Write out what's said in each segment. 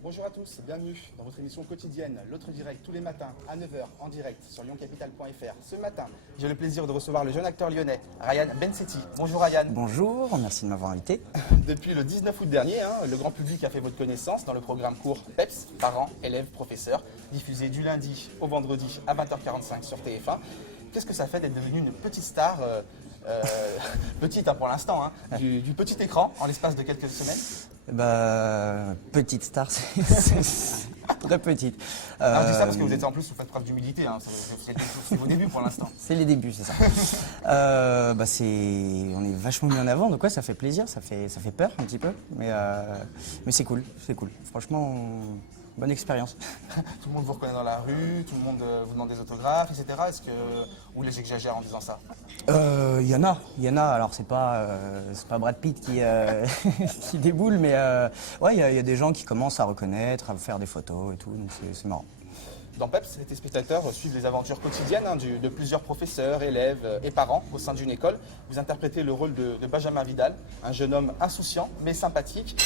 Bonjour à tous, bienvenue dans votre émission quotidienne, l'autre direct, tous les matins à 9 h en direct sur lyoncapital.fr. Ce matin, j'ai le plaisir de recevoir le jeune acteur lyonnais, Ryan Bensetti. Bonjour Ryan. Bonjour, merci de m'avoir invité. Depuis le 19 août dernier, le grand public a fait votre connaissance dans le programme court PEPS, parents, élèves, professeurs, diffusé du lundi au vendredi à 20h45 sur TF1. Qu'est-ce que ça fait d'être devenu une petite star petite pour l'instant, du petit écran en l'espace de quelques semaines? Petite star, c'est très petite. Alors, je dis ça parce que vous êtes en plus, vous faites preuve d'humilité, c'est vos débuts pour l'instant. C'est les débuts, c'est ça. On est vachement mis en avant, donc ouais, ça fait plaisir, ça fait peur un petit peu, mais c'est cool, c'est cool. Franchement, bonne expérience. Tout le monde vous reconnaît dans la rue, tout le monde vous demande des autographes, etc. Est-ce que vous voulez que j'exagère en disant ça? Il y en a. Alors c'est pas Brad Pitt qui qui déboule, mais ouais, il y a des gens qui commencent à reconnaître, à faire des photos et tout, donc c'est marrant. Dans PEPS, les téléspectateurs suivent les aventures quotidiennes de plusieurs professeurs, élèves et parents au sein d'une école. Vous interprétez le rôle de Benjamin Vidal, un jeune homme insouciant mais sympathique.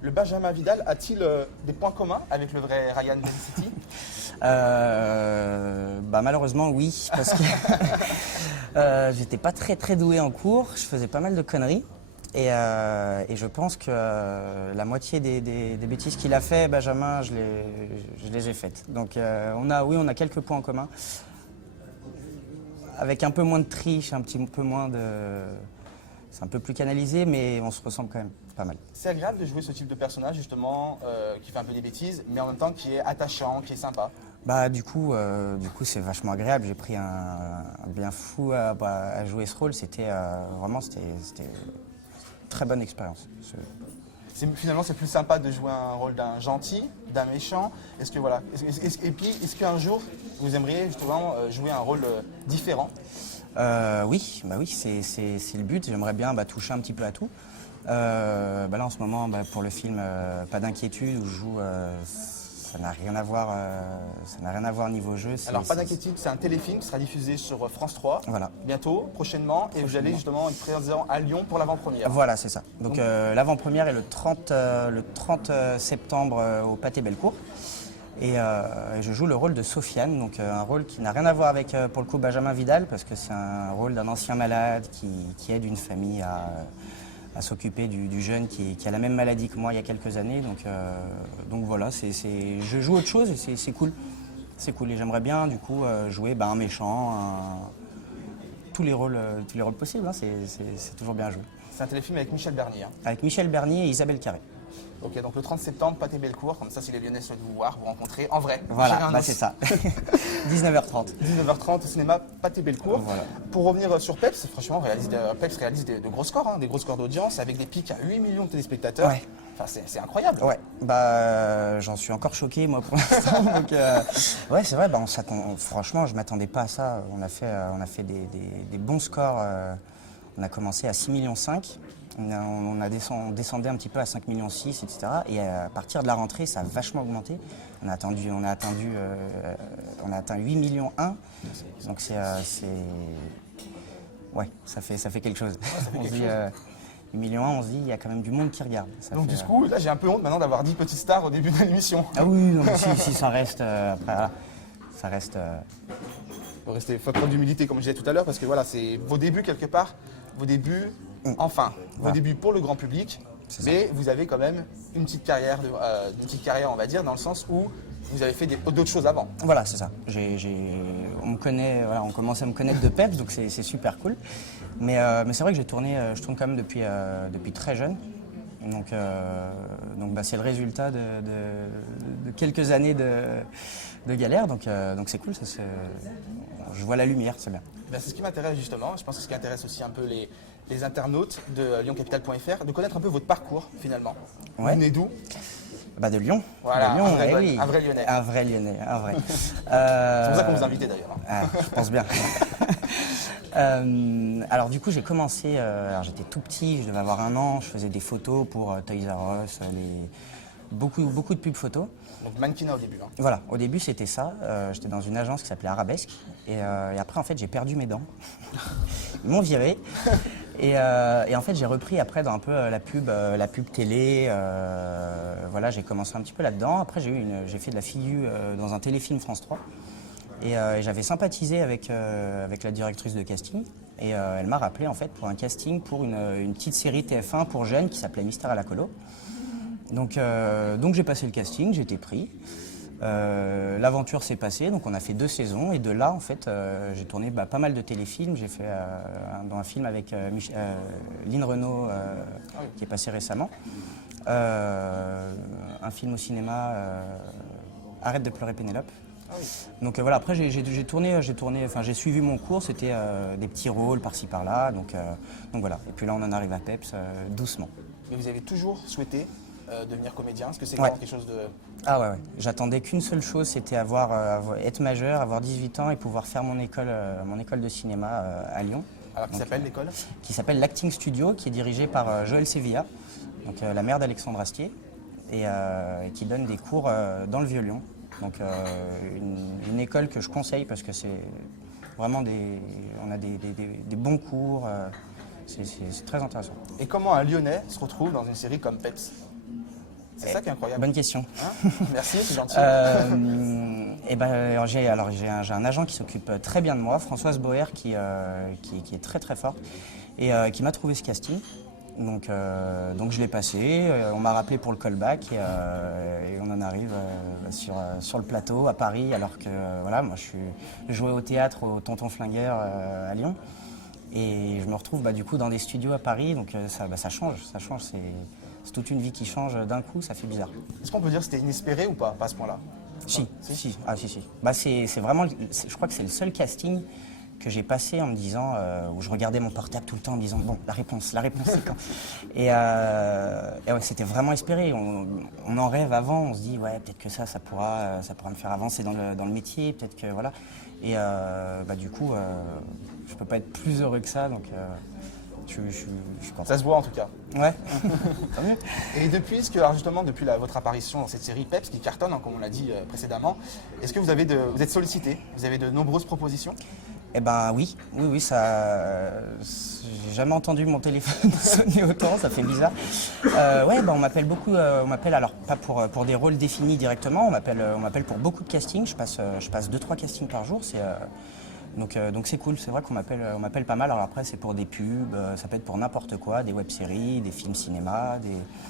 Le Benjamin Vidal a-t-il des points communs avec le vrai Ryan Bensetti? Malheureusement oui, parce que j'étais pas très doué en cours, je faisais pas mal de conneries et je pense que la moitié des bêtises qu'il a fait, Benjamin, je les ai faites. Donc on a quelques points en commun, avec un peu moins de triche, un petit peu moins de... C'est un peu plus canalisé, mais on se ressemble quand même pas mal. C'est agréable de jouer ce type de personnage, justement, qui fait un peu des bêtises, mais en même temps qui est attachant, qui est sympa. Du coup, c'est vachement agréable. J'ai pris un bien fou à jouer ce rôle. C'était vraiment une très bonne expérience. Finalement, c'est plus sympa de jouer un rôle d'un gentil, d'un méchant. Est-ce qu'un jour, vous aimeriez justement jouer un rôle différent? Oui, c'est le but. J'aimerais bien toucher un petit peu à tout. Là, en ce moment, pour le film Pas d'inquiétude, où je joue, ça n'a rien à voir niveau jeu. Alors, Pas d'inquiétude, c'est un téléfilm qui sera diffusé sur France 3 voilà. Bientôt, prochainement, et vous allez justement être présent à Lyon pour l'avant-première. Voilà, c'est ça. Donc l'avant-première est le 30 septembre au Pâté Bellecour. Et je joue le rôle de Sofiane, donc un rôle qui n'a rien à voir avec, pour le coup, Benjamin Vidal, parce que c'est un rôle d'un ancien malade qui aide une famille à s'occuper du jeune qui a la même maladie que moi il y a quelques années. Donc voilà, je joue autre chose et c'est cool. C'est cool et j'aimerais bien du coup jouer un méchant, tous les rôles possibles, c'est toujours bien joué. C'est un téléfilm avec Michel Bernier. Avec Michel Bernier et Isabelle Carré. Ok, donc le 30 septembre, Pâté Bellecour, comme ça si les Lyonnais souhaitent vous voir, vous rencontrer en vrai. Voilà, c'est ça. 19h30. 19h30 au cinéma Pâté Bellecour. Voilà. Pour revenir sur PEPS, franchement, PEPS réalise de gros scores, des gros scores d'audience, avec des pics à 8 millions de téléspectateurs. Ouais. Enfin, c'est incroyable. Ouais, j'en suis encore choqué moi pour l'instant. Donc, ouais, c'est vrai, franchement, je m'attendais pas à ça. On a fait des bons scores. On a commencé à 6,5 millions. On descendait un petit peu à 5,6 millions, etc. Et à partir de la rentrée, ça a vachement augmenté. On a atteint 8,1 millions. Donc ouais, ça fait quelque chose. Ouais, ça fait 8,1 millions, on se dit, il y a quand même du monde qui regarde. Donc du coup, là, j'ai un peu honte maintenant d'avoir dit petite star au début de l'émission. Ah oui, non, mais si ça reste... après, voilà, ça reste... Faut rester preuve d'humilité, comme je disais tout à l'heure, parce que voilà, c'est vos débuts quelque part, vos débuts pour le grand public, mais vous avez quand même une petite carrière, on va dire, dans le sens où vous avez fait d'autres choses avant. Voilà, c'est ça. On me connaît, voilà, on commence à me connaître de PEPS, donc c'est super cool. Mais c'est vrai que je tourne quand même depuis très jeune. Donc c'est le résultat de quelques années de galère, donc c'est cool. Je vois la lumière, c'est bien. C'est ce qui m'intéresse justement. Je pense que ce qui intéresse aussi un peu les internautes de lyoncapital.fr, de connaître un peu votre parcours finalement. Ouais. Vous venez d'où? De Lyon. Voilà, de Lyon, un vrai Lyonnais. Un vrai Lyonnais, un vrai. C'est pour ça qu'on vous invitait d'ailleurs. Je pense bien. Alors du coup j'ai commencé, j'étais tout petit, je devais avoir 1 an, je faisais des photos pour Toys R Us, beaucoup de pubs photos. Donc mannequinat au début. Voilà, au début c'était ça, j'étais dans une agence qui s'appelait Arabesque et après en fait j'ai perdu mes dents. Ils m'ont viré Et en fait, j'ai repris après dans un peu la pub télé. Voilà, j'ai commencé un petit peu là-dedans. Après, j'ai fait de la figure dans un téléfilm France 3. Et j'avais sympathisé avec la directrice de casting. Et elle m'a rappelé en fait pour un casting pour une petite série TF1 pour jeunes qui s'appelait Mystère à la colo. Donc j'ai passé le casting, j'ai été pris. L'aventure s'est passée, donc on a fait 2 saisons. Et de là, en fait, j'ai tourné pas mal de téléfilms. J'ai fait dans un film avec Lynn Renaud qui est passé récemment. Un film au cinéma, Arrête de pleurer Pénélope. Ah oui. Donc voilà, après j'ai suivi mon cours, c'était des petits rôles par-ci par-là, donc voilà. Et puis là on en arrive à Peps doucement. Mais vous avez toujours souhaité devenir comédien? Est-ce que c'est Ouais. quelque chose de... Ah ouais. J'attendais qu'une seule chose, c'était être majeur, avoir 18 ans et pouvoir faire mon école de cinéma à Lyon. Alors, qui s'appelle l'école? Qui s'appelle l'Acting Studio, qui est dirigée par Joël Sevilla, donc la mère d'Alexandre Astier, et qui donne des cours dans le Vieux-Lyon. Donc une école que je conseille parce que c'est vraiment on a des bons cours, c'est très intéressant. Et comment un Lyonnais se retrouve dans une série comme Peps? C'est ça qui est incroyable. Bonne question. Hein? Merci, c'est gentil. J'ai un agent qui s'occupe très bien de moi, Françoise Boer, qui est très très forte et qui m'a trouvé ce casting. Donc je l'ai passé, on m'a rappelé pour le callback et on en arrive sur le plateau à Paris alors que voilà, moi je jouais au théâtre au Tonton Flingueur à Lyon et je me retrouve du coup dans des studios à Paris, donc ça change, c'est toute une vie qui change d'un coup, ça fait bizarre. Est-ce qu'on peut dire que c'était inespéré ou pas à ce point-là? Si. C'est vraiment, je crois que c'est le seul casting que j'ai passé en me disant, où je regardais mon portable tout le temps en me disant, bon, la réponse c'est quand? Et ouais, c'était vraiment espéré. On en rêve avant, on se dit, ouais, peut-être que ça pourra me faire avancer dans le métier, peut-être que voilà. Et du coup, je peux pas être plus heureux que ça, donc je suis content. Ça se voit en tout cas. Ouais, tant mieux. Et depuis votre apparition dans cette série Peps qui cartonne, hein, comme on l'a dit précédemment, est-ce que vous êtes sollicité? Vous avez de nombreuses propositions? Eh ben oui, ça. J'ai jamais entendu mon téléphone sonner autant, ça fait bizarre. On m'appelle beaucoup. On m'appelle alors pas pour des rôles définis directement. On m'appelle pour beaucoup de castings. Je passe 2-3 castings par jour. Donc c'est cool. C'est vrai qu'on m'appelle pas mal. Alors après c'est pour des pubs, ça peut être pour n'importe quoi, des web-séries, des films cinéma.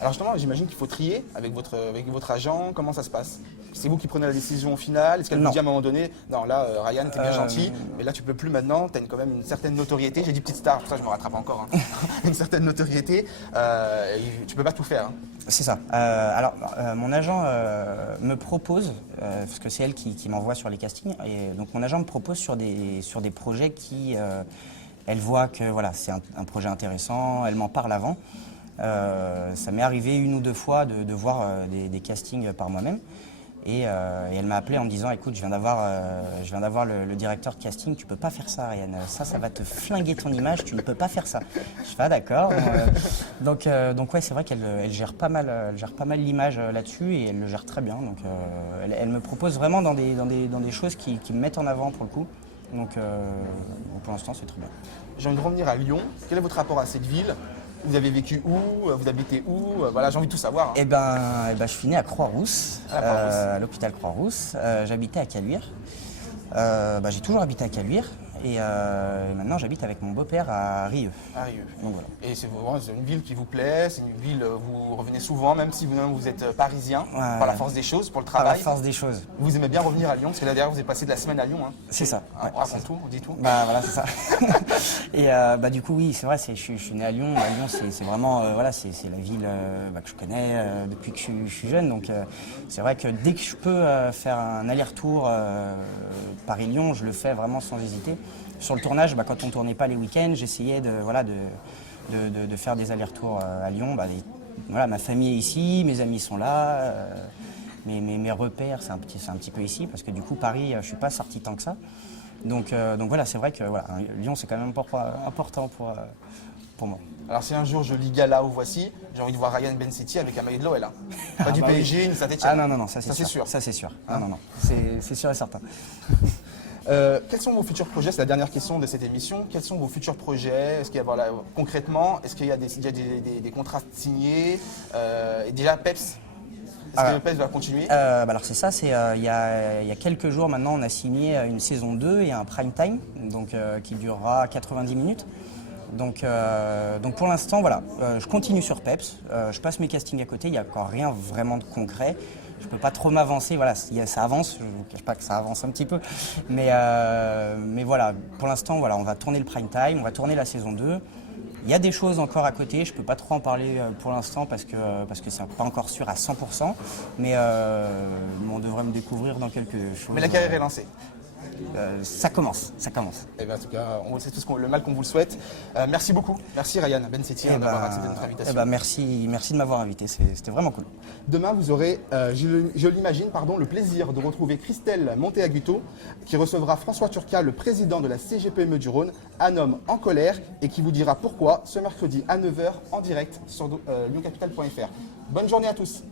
Alors justement, j'imagine qu'il faut trier avec votre agent. Comment ça se passe? C'est vous qui prenez la décision finale? Est-ce qu'elle vous dit à un moment donné, non là Ryan t'es bien gentil, mais là tu peux plus maintenant, t'as quand même une certaine notoriété, j'ai dit petite star, pour ça je me rattrape encore, hein. Une certaine notoriété, tu peux pas tout faire. Hein. C'est ça. Mon agent me propose, parce que c'est elle qui m'envoie sur les castings, et donc mon agent me propose sur des projets qui, elle voit que voilà, c'est un projet intéressant, elle m'en parle avant. Ça m'est arrivé 1 ou 2 fois de voir des castings par moi-même. Et elle m'a appelé en me disant, écoute, je viens d'avoir le directeur de casting, tu peux pas faire ça, Ryan. Ça va te flinguer ton image, tu ne peux pas faire ça. Je fais, ah, d'accord. Donc ouais, c'est vrai qu'elle gère pas mal l'image là-dessus et elle le gère très bien. Donc elle me propose vraiment dans des choses qui me mettent en avant pour le coup. Donc pour l'instant, c'est très bien. J'ai envie de revenir à Lyon. Quel est votre rapport à cette ville? Vous avez vécu où? Vous habitez où? Voilà, j'ai envie de tout savoir. Hein. Je suis né à Croix-Rousse, à l'hôpital Croix-Rousse. J'habitais à Caluire. J'ai toujours habité à Caluire. Et maintenant, j'habite avec mon beau-père à Rieux. À Rieux. Donc, voilà. Et c'est une ville qui vous plaît, c'est une ville où vous revenez souvent, même si vous êtes parisien, par la force des choses, pour le travail. Par la force des choses. Vous aimez bien revenir à Lyon, parce que là derrière, vous avez passé de la semaine à Lyon. Hein. C'est ça. Ouais, on raconte tout, on dit tout. Voilà, c'est ça. Et du coup, oui, c'est vrai, je suis né à Lyon. À Lyon, c'est vraiment, c'est la ville que je connais depuis que je suis jeune. Donc, c'est vrai que dès que je peux faire un aller-retour Paris-Lyon, je le fais vraiment sans hésiter. Sur le tournage, quand on tournait pas les week-ends, j'essayais de faire des allers-retours à Lyon. Ma famille est ici, mes amis sont là, mes repères, c'est un petit peu ici, parce que du coup, Paris, je suis pas sorti tant que ça. Donc voilà, c'est vrai que Lyon, c'est quand même important pour moi. Alors si un jour je lis Gala ou Voici, j'ai envie de voir Ryan Bensetti avec un maillot de l'OL. Hein. Pas du PSG, ni Saint-Étienne. Ah non, ça c'est sûr. Ça c'est sûr. Ça c'est sûr. Ah non, c'est sûr et certain. Quels sont vos futurs projets? C'est la dernière question de cette émission. Quels sont vos futurs projets? Est-ce qu'il y a, voilà, concrètement, est-ce qu'il y a des contrats signés? Et déjà, Peps, est-ce que Peps va continuer? Alors c'est ça, il y a quelques jours maintenant, on a signé une saison 2 et un prime time, donc, qui durera 90 minutes. Donc pour l'instant, voilà, je continue sur Peps, je passe mes castings à côté, il n'y a encore rien vraiment de concret. Je ne peux pas trop m'avancer, voilà, ça avance, je ne vous cache pas que ça avance un petit peu. Mais voilà, pour l'instant, voilà, on va tourner le prime time, on va tourner la saison 2. Il y a des choses encore à côté, je ne peux pas trop en parler pour l'instant parce que c'est pas encore sûr à 100%, mais on devrait me découvrir dans quelque chose. Mais la carrière est lancée. Ça commence. Et ben, en tout cas, c'est tout le mal qu'on vous le souhaite. Merci beaucoup. Merci Ryan Bensetti d'avoir accepté notre invitation. Merci de m'avoir invité, c'était vraiment cool. Demain, vous aurez, je l'imagine, le plaisir de retrouver Christelle Monteaguto qui recevra François Turca, le président de la CGPME du Rhône, un homme en colère et qui vous dira pourquoi ce mercredi à 9h en direct sur lyoncapital.fr. Bonne journée à tous.